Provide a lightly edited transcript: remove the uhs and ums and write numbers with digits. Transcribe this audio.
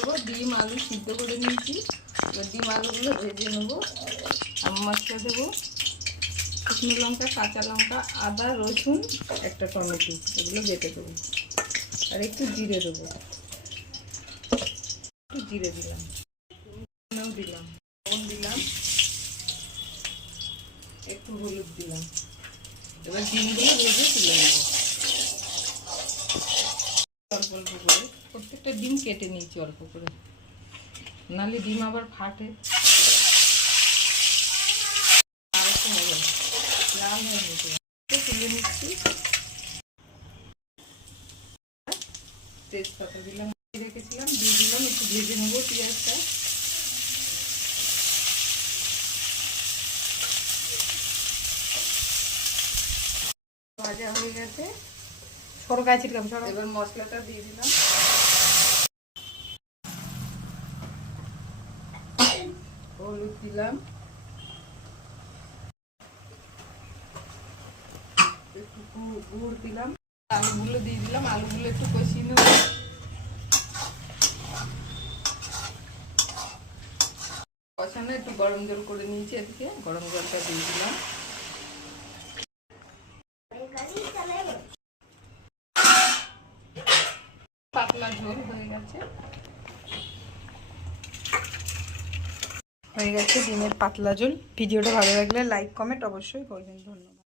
নেবো। ডিম আলু সিদ্ধ করে নিয়েছি, এবার ডিম আলুগুলো ভেজে নেবো। আর মশলা দেবো শুকনো লঙ্কা, কাঁচা লঙ্কা, আদা, রসুন, একটা টমেটো, এগুলো বেটে দেবো। আর একটু জিরে দেবো, একটু জিরে দিলাম, দিলাম লবণ দিলাম, একটু হলুদ দিলাম। এবার ডিমগুলো ভেজে তুলে নেবো অল্প অল্প করে। প্রত্যেকটা ডিম কেটে নিয়েছি অল্প করে, নাহলে ডিম আবার ফাটে। লাল হয়ে গেছে, তুলে নিচ্ছি। তেজপাতা দিলাম, রেখেছিলাম দিয়ে দিলাম, একটু ভেজে নেবো পেঁয়াজটা। ভাজা হয়ে গেছে, সরকায় ছিটকাম সর। এবার মশলাটা দিয়ে দিলাম। হলুদ দিলাম, একটু গুড় দিলাম, আলুগুলো দিয়ে দিলাম। আলুগুলো একটু কষিয়ে নেব। কষানো একটু গরম জল করে নিয়েছি, এদিকে গরম জলটা দিয়ে দিলাম। পাতলা ঝোল হয়ে গেছে। ডিমের পাতলা ঝোল। ভিডিওটা ভালো লাগলে লাইক কমেন্ট অবশ্যই করবেন। ধন্যবাদ।